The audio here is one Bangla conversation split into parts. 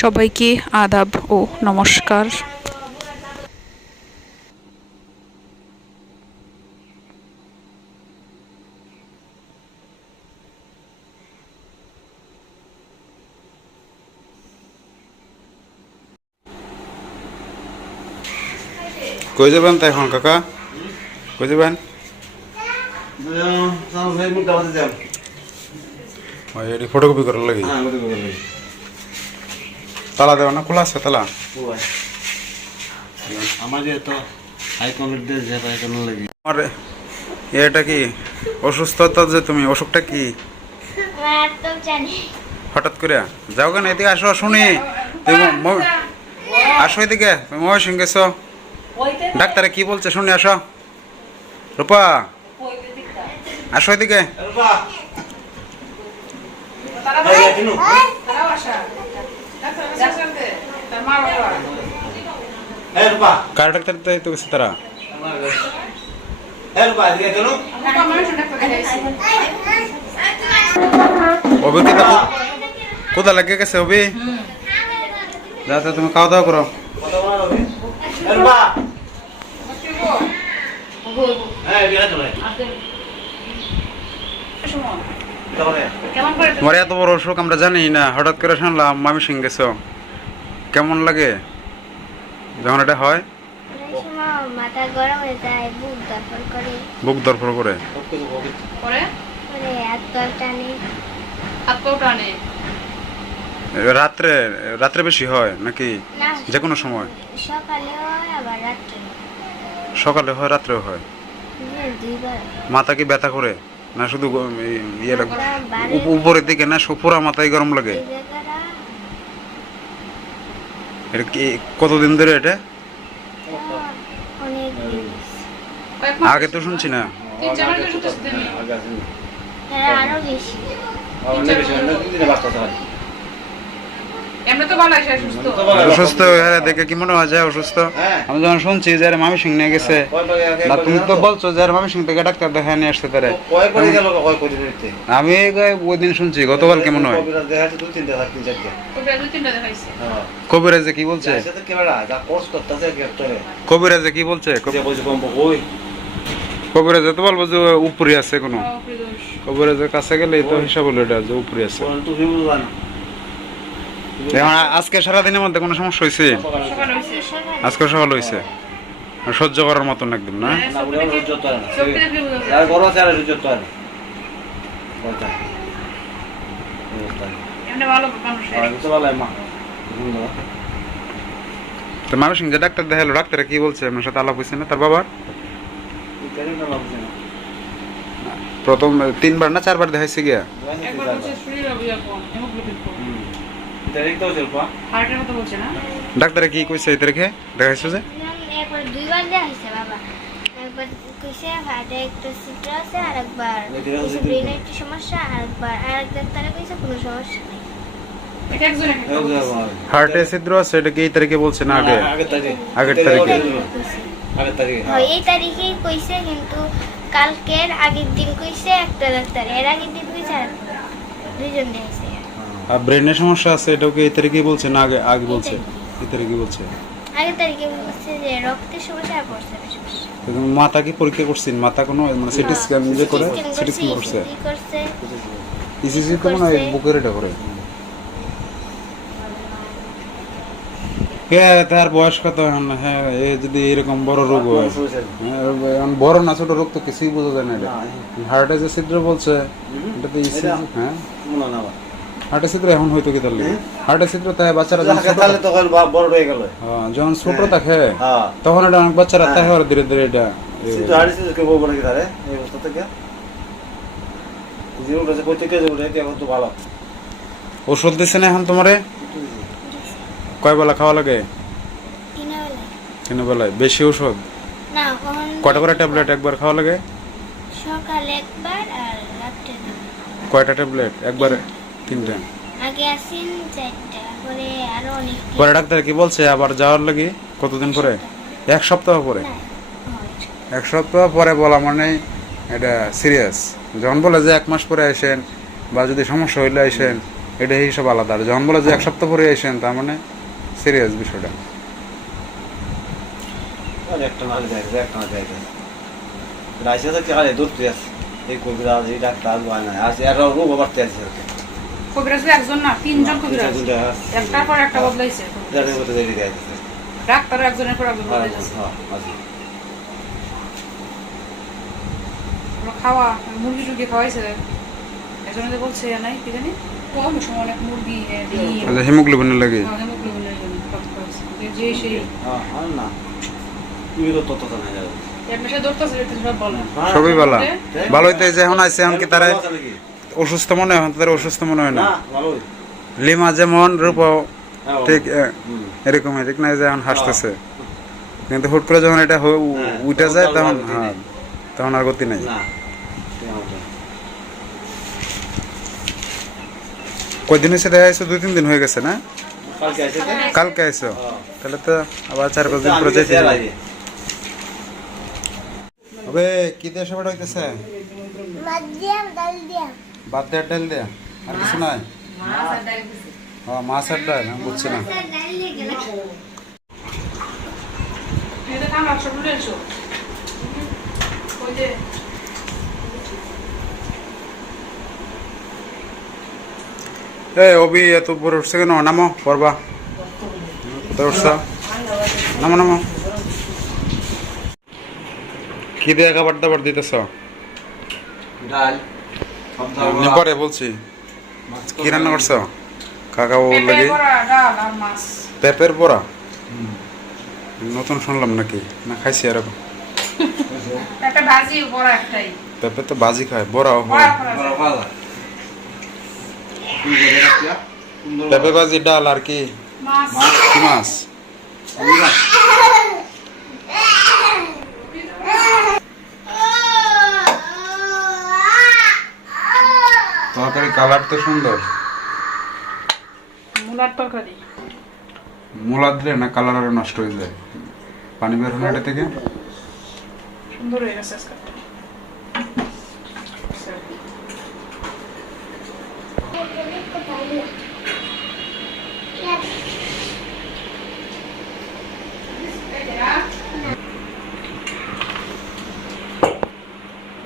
সবাইকে আদাব ও নমস্কার। কই যাবেন তাই এখন কাকা? কই যাবেন? ওই ফটোকপি করার লাগি তালা দেওয়া না, খোলা আছে তালা? আমার এটা কি অসুস্থতা, যে তুমি অসুখটা কি হঠাৎ করে যাও কেন? এদিকে আসো, শুনি। আসো এদিকে, তুমি মহেশ গেছো, ডাক্তারে কি বলছে শুনি। আসো রূপা, আসো এদিকে। কার ডাক্তার তো গেছে তারা? অভি কি কোথা লাগে গেছে? অভি যাতে তুমি খাওয়া দাওয়া করো। তোমার এত বড় অসুখ আমরা জানি না, হঠাৎ করে শুনলাম মামি সিং গেছো। কেমন লাগে যখন এটা হয়? মাথা গরম হয়ে যায়, বুক ধরফর করে। বুক ধরফর করে? রাত্রে রাত্রে বেশি হয় নাকি যে কোনো সময়? সকালে হয় আবার রাত্রে। সকালে হয়, রাত্রেও হয়? মাথা কি ব্যথা করে না শুধু উপরের দিকে, না পুরা মাথায় গরম লাগে? এটা কি কতদিন ধরে এটা? আগে তো শুনছি না। অসুস্থ দেখে কি মনে হয় যায় অসুস্থ? আমি যখন শুনছি যে মামি সিং নিয়ে গেছে, না তুমি তো বলছো যে মামি সিং থেকে ডাক্তার দেখা নিয়ে আসতে পারে। আমি ওই দিন শুনছি, গতকাল কেমন হয়? কবিরাজে কি বলছে? কবিরাজে কি বলছে? কবিরাজে তো বলবো যে উপরে আছে কোনো। কবিরাজের কাছে গেলে তো হিসাব হলো এটা যে উপরে আছে। আজকে সারাদিনের মধ্যে কোনো সমস্যা হয়েছে? আজকে সকাল হয়েছে, সহ্য করার মতন একদম না? মামি সিং যে ডাক্তার দেখালো, ডাক্তারে কি বলছে? আমার সাথে আলাপ হয়েছে না তার বাবার? প্রথম 3বার না 4বার দেখাইছে গিয়া? ডাক্তারে কি কইছে এই তারিখে দেখাইছো যে? একবার 2বার দেখাইছে বাবা। একবার কইছে হার্টে একটা ছিদ্র আছে, আরেকবার কইছে ব্রেনে একটা সমস্যা, আরেকবার আরেক ডাক্তারে কইছে কোনো সমস্যা নেই। হার্টে ছিদ্র আছে, এটা কি এই তারিখে বলছে না আগে? আগের তারিখে। হয় এই তারিখেই কইছে, কিন্তু কালকের আগের দিন কইছে একটা ডাক্তার, এর আগের দিন কইছে আরেকটা, দুইজন দেখাইছে। আর ব্রেনের সমস্যা আছে, এটাও কি এই তারিখেই বলছে না আগে আগে বলছে? এই তারিখে বলছে। আগের তারিখে বলছে যে রক্তের সমস্যা আর প্রস্রাবের সমস্যা। মাথা কি পরীক্ষা করছেন? মাথা কোনো মানে সিটি স্ক্যান যে করে, সিটি স্ক্যান করছে? ইসিজি তো মনে হয় বুকের এটা করে। হ্যাঁ, তার বয়স কত এখন? হ্যাঁ, এ যদি এরকম বড় রোগ হয়, বড় না ছোট রোগ তো কিছুই বোঝা যায় না। এটা হার্টে যে ছিদ্র বলছে, এটা তো ইসিজি। হ্যাঁ, হার্টে ছিদ্র এখন হয়তো কি তাহলে হার্টে ছিদ্র তাই বাচ্চারা যখন ছোট থাকে তখন এটা অনেক বাচ্চারা তাই হয় ধীরে ধীরে এটা। ওষুধ দিচ্ছে না এখন তোমারে? কয় বেলা খাওয়া লাগে? 3 বেলায়। বেশি ওষুধ? কয়টা করে ট্যাবলেট একবার খাওয়া লাগে? সকালে একবার আর রাতে। কয়টা ট্যাবলেট একবার? 3টা। আগে আসেন 4টা, পরে আরো অনেক। পরে ডাক্তার কি বলছে আবার যাওয়ার লাগি? কতদিন পরে? 1 সপ্তাহ পরে? 1 সপ্তাহ পরে বলা মানে এটা সিরিয়াস। যখন বলে যে 1 মাস পরে আসেন বা যদি সমস্যা হইলে আসেন, এটা হিসাব আলাদা। আর যখন বলে যে 1 সপ্তাহ পরে আসেন, তার মানে সিরিয়াস বিষয়টা। আর একটা না যায় রাইসে তো কি ধরতে আছে এই কবিরাজ এই ডাক্তার হয় না আর এরা রোগ বাড়তে আছে কবিরাজ একজন না, তিনজন কবিরাজ, একটার পর একটা বদলাইছে। জানেন কত দেরি দেয় ডাক্তার একজনের পর একজন বদলাইছে। খাওয়া মুরগি টুরগি খাওয়াইছে, একজনে যে বলছে নাই কি জানি কম সময় অনেক মুরগি তাহলে হিমোগ্লোবিনের লাগে হেমোগ্লোবিনের জন্য খাওয়াইছে যে সেই না তুমি তো তত জানা যাবে এমনি দৌড়তেছে সব বলে সবই ভালো ভালো হইতে যে এখন আছে, এখন কি তারা অসুস্থ মনে হয়? তাদের অসুস্থ মনে হয় না। লিমা যেমন রূপ ঠিক এরকম ঠিক না, যে এখন হাসতেছে, কিন্তু হুট করে যখন এটা উঠে যায় তখন তখন আর গতি নাই। কয়দিন হয়েছে দেখা যাচ্ছে? 2-3 দিন হয়ে গেছে না? কালকে আইসো, তাহলে তো আবার 4-5 দিন পরে যাইতে হবে। হবে কি দিয়ে সবাই হইতেছে? ভাত দিয়ে ডাল দিয়ে আর কিছু নাই? হ্যাঁ, মাছ আর ডাল। আমি বুঝছি না। অবি এত উপরে উঠছে কেন? নামো, পড়বা উঠছা, নামো নামো। কি দিয়ে খাবার দাবার দিতেছ? পরে বলছি কি রান্না করছ? কাকা ও লাগে পেঁপের বড়া। নতুন শুনলাম নাকি, না খাইছি এরকম? পেঁপে তো ভাজি খায়, বড়াও হয়। পেঁপে ভাজি, ডাল আর কি? কি মাছ? তরকারি কালার তো সুন্দর। মুলার তরকারি, মূলা দিলে না কালার আরো নষ্ট হয়ে যায়, পানি বের হলে এটা থেকে। সুন্দর হয়ে গেছে আজকে।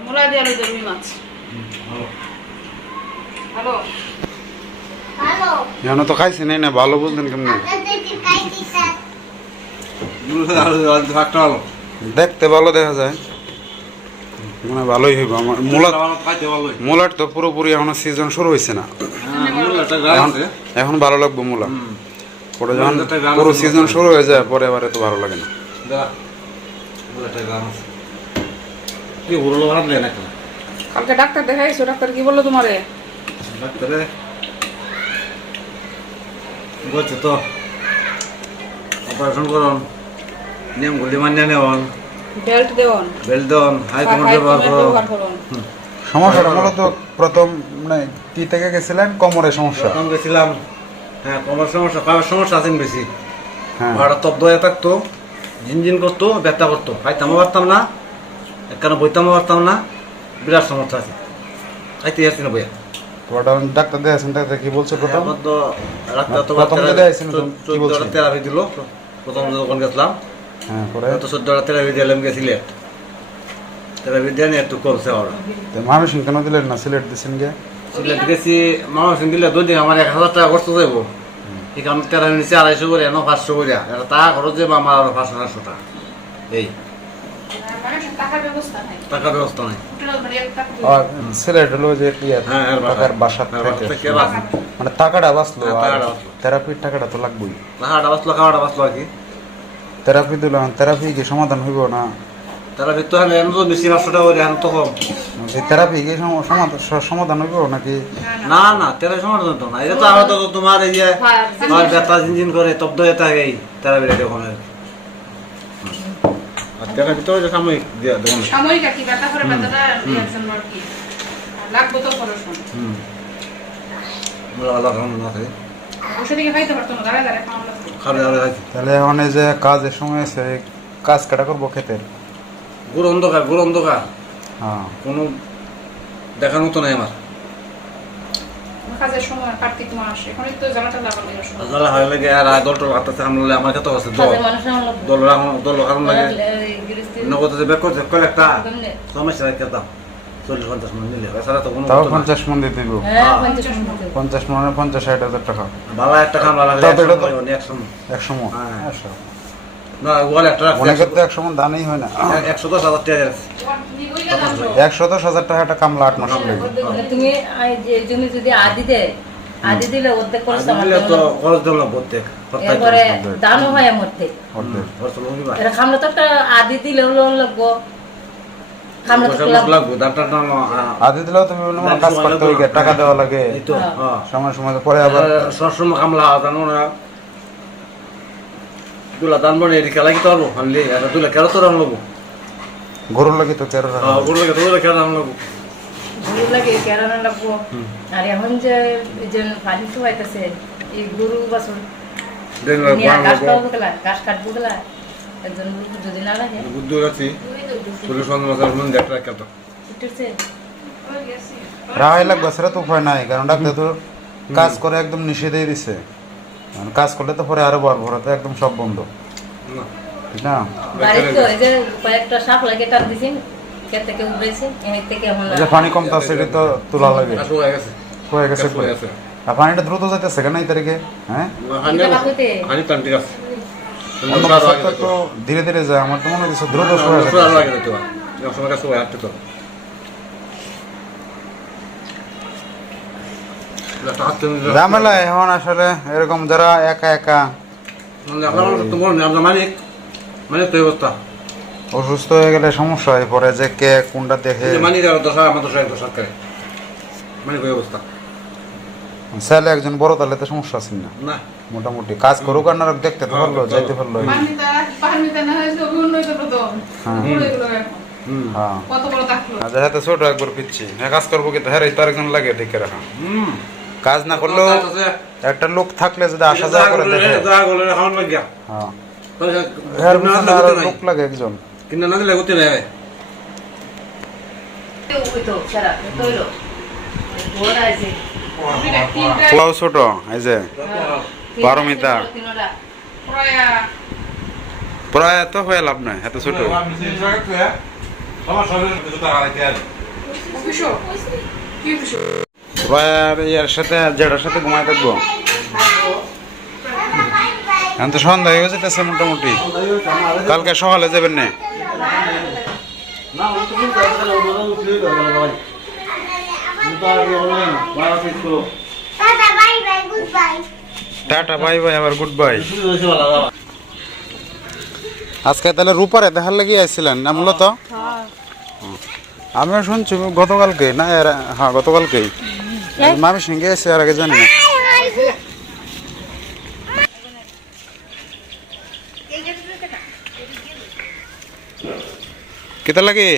মুলা দিয়ে আলু দিয়ে রুই মাছ ভালো। এখনো তো খাইছি নাই না, ভালো বুঝলেন কেমন? দেখতে ভালো দেখা যায়, মানে ভালোই হইব। আমার মূলার তো পুরোপুরি এখনো সিজন শুরু হয়েছে না, এখন ভালো লাগবে মূলা। পরে যখন পুরো সিজন শুরু হয়ে যায় পরে আবার এত ভালো লাগে না। কালকে ডাক্তার দেখাইছো, ডাক্তার কি বললো তোমারে? ডাক্তারে বলছে তো অপারেশন করুন, নিয়মগুলি মানিয়ে নেওয়ান, বেল্ট দেওয়ান, হাই কমান্ড ব্যবহার করুন। সমস্যাটা মূলত প্রথম মানে কি থেকে গেছিলেন? কোমরের সমস্যা। প্রথম গেছিলাম, হ্যাঁ কোমর সমস্যা, পায়ের সমস্যা আছেন বেশি। হ্যাঁ, ভাড়া তব্দ হয়ে থাকতো, ঝিনঝিন করতো, ব্যথা করতো, খাইতামও পারতাম না, একখানে বইতামও পারতাম না, বিরাট সমস্যা আছে। খাইতে যাচ্ছি না বইয়া। ডাক্তার দেখাচ্ছেন, ডাক্তার কি বলছে? প্রথম প্রথম কি বলছে? থেরাপি দিল। প্রথম যখন গেছিলাম, হ্যাঁ, পরে তো 14টা থেরাপি দিলাম, গেছিলে থেরাপি দিয়ে একটু কমছে। ওরা মানুষ কেন দিলেন না? সিলেট দিচ্ছেন গে? সিলেট গেছি, মানুষ দিলে 2 দিন আমার 1000 টাকা খরচ যাইব। এখানে থেরাপি নিচ্ছে 250 করে, 500 করে, তা খরচ যাবো আমার আরো 500-400 টাকা। এই টাকার ব্যবস্থা নাই। সিলেট হলো যে হ্যাঁ, টাকার বাসা থেকে মানে টাকাটা বাঁচলো, থেরাপির টাকাটা তো লাগবেই। টাকাটা বাঁচলো, খাওয়াটা বাঁচলো আর কি। থেরাপি দিলাম, থেরাপি কি সমাধান হইব না? থেরাপি তো আমি তো বেশি 500 টাকা করে, এখন তো কম। থেরাপি কি সমাধান হইব নাকি? না না, থেরাপি সমাধান তো না। এটা তো আমরা তো তোমার এই যে তোমার ব্যথা ঝিনঝিন করে তব্দ হয়ে থাকে, এই থেরাপিটা দেখুন। আর থেরাপি তো সাময়িক দেখুন, সাময়িক আর কি, ব্যথা করে ব্যথাটা রিঅ্যাকশন আর কি লাগবে তো খরচ না। মোলা ভালো কারণ না থাকে, ওষুধ কি খাইতে পারতো না, দাঁড়ায় দাঁড়ায় খাওয়া লাগতো। খাবে। তাহলে এখন এই যে কাজের সময় আছে, কাজ কাটা করবো ক্ষেতের, গুড় অন্ধকার, হ্যাঁ, কোনো দেখার মতো নাই আমার। কাজের সময় কার্তিক মাস এখনই তো জ্বালাটা লাগানো সময় জ্বালা হয়ে লাগে আর দল টল হাঁটতেছে আমলে আমার কত আছে দল দল কারণ লাগে নগদ যে বেক করতে কয় একটা সমস্যা রাখতে দাও 40-50 মন নিলে এছাড়া তো কোনো তাও 50 মন দিতে দিব হ্যাঁ 50 মন 50 মনে 50-60,000 টাকা ভালো একটা খাম লাগলে তাও তো এটা তো 100 100 মন হ্যাঁ। 100 না ওয়াল একটা অনেকের তো 100 মন দানই হয় না 110,000 টাকা 110,000 টাকা একটা কামলা 8 মাস লাগবে তুমি জমি যদি আদি দেয় আদি দিলে অর্ধেক খরচ আমার দিলে তো খরচ দিল প্রত্যেক এরপরে দানও হয় আমার থেকে অর্ধেক খরচ লইবা এটা খামলা তো একটা আদি দিলে লাগবো খামলা তো লাগবে দাঁড়টা না আদি দিলেও তুমি বিভিন্ন মানে কাজ করতে হবে টাকা দেওয়া লাগে এই তো হ্যাঁ সময় সময় পরে আবার সবসময় কামলা জানো না দুলা দান বনে এদিকে লাগি তো আরো আনলে আর দুলা কেন তো রান লাগবো গরুর লাগি তো কেরো রাখা গরু লাগে দুলা কেন রান লাগবো গরু লাগে কেরানো লাগবো আর এখন যে এই যে পানি শুয়াইতেছে এই গরু বাছুর দেন ঘাস খাওয়াবো গেলা ঘাস কাটবো গেলা একজন যদি না লাগে বুদ্ধ আছে সলিউশন মাজার মন দেখরা কত উঠেছে রাহাই লাগবে সেটা তো উপায় নাই কারণ ডাক্তার তো কাজ করে একদম নিষেধই দিছে কারণ কাজ করলে তো পরে আরো বাড়বো তো একদম সব বন্ধ ঠিক না বাড়িতে তো এই যে কয়েকটা সাপ লাগে টান দিছি খেত থেকে উঠেছে এর থেকে এখন যে পানি কমতাছে এটা তো তোলা লাগে আসো হয়ে গেছে হয়ে গেছে হয়ে গেছে আর পানিটা দ্রুত যাইতেছে কেন এই তারিখে হ্যাঁ হানি টান ঠিক আছে অন্য বছর তো একটু ধীরে ধীরে যায় আমার তো মনে হচ্ছে দ্রুত শুয়ে শুরু যাচ্ছে লাগে তো যখন সময় কাছে আসতে তো ঝামেলা এখন আসলে এরকম যারা একা একা তোমার মালিক মানে তো অবস্থা অসুস্থ হয়ে গেলে সমস্যা হয়ে পড়ে যে কে কোনটা দেখে মালিক আর দশা আমার দশা সরকার মানে কই অবস্থা ছেলে একজন বড় তাহলে তো সমস্যা আছে না না মোটামুটি কাজ করুক আর না দেখতে তো পারলো যাইতে পারলো পানিতে না হয়েছে অভিনয় করলো তো হ্যাঁ। পুরো এগুলো এখন হ্যাঁ কত বড় থাকলো আচ্ছা হ্যাঁ তো ছোট একবার পিচ্ছি হ্যাঁ কাজ করবো কিন্তু হ্যাঁ তার একজন লাগে দেখে রাখা কাজ না করলেও একটা লোক থাকলে যদি আসা যাওয়া করে দেখে যা গলে খাওয়ান লাগিয়া হ্যাঁ এর পিছনে আরো লোক লাগে একজন কিনা না দিলে গতি নাই ওই তো সারা তো হইলো বড় আছে পোলাও ছোট এই যে পারমিতা প্রায় তো হয়ে লাভ নাই এত ছোট অফিসও কি অফিসও প্রায় আর এর সাথে জেঠার সাথে ঘুমাই থাকবো এখন তো সন্ধ্যা হয়ে যেতেছে মোটামুটি কালকে সকালে যাবেন না না ও তো কিন্তু আসলে ওরা উঠে গেল ভাই tata bye bye good bye tata bye bye আবার গুড বাই আজকে তাহলে রূপারে দেখার লাগি আসছিলেন না মূলত আমিও শুনছি গতকালকে না হ্যাঁ গতকালকেই মামি সঙ্গে এসে আর আগে জানি না কেতা লাগে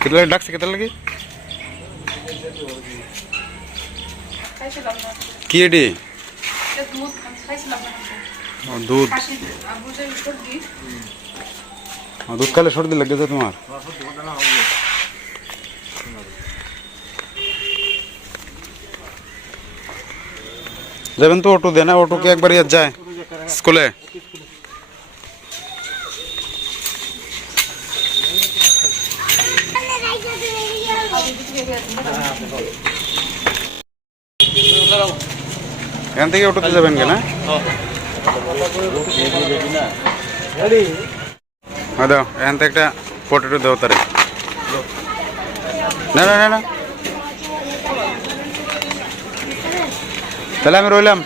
কেতা লাগে ডাকছে কেতা লাগে খাইছিলাম না কি এডি দুধ খাইছিলাম না দুধ কাশি আবুজের সর্দি দুধ খালে সর্দি লাগে তো তোমার যাবেন তো অটো দেয় না অটো কি একবার ইয়ে যায় স্কুলে এখান থেকে অটোতে যাবেন কেন দাও এখান থেকে একটা পটেটো দেও তারে না না না না তাহলে আমি রইলাম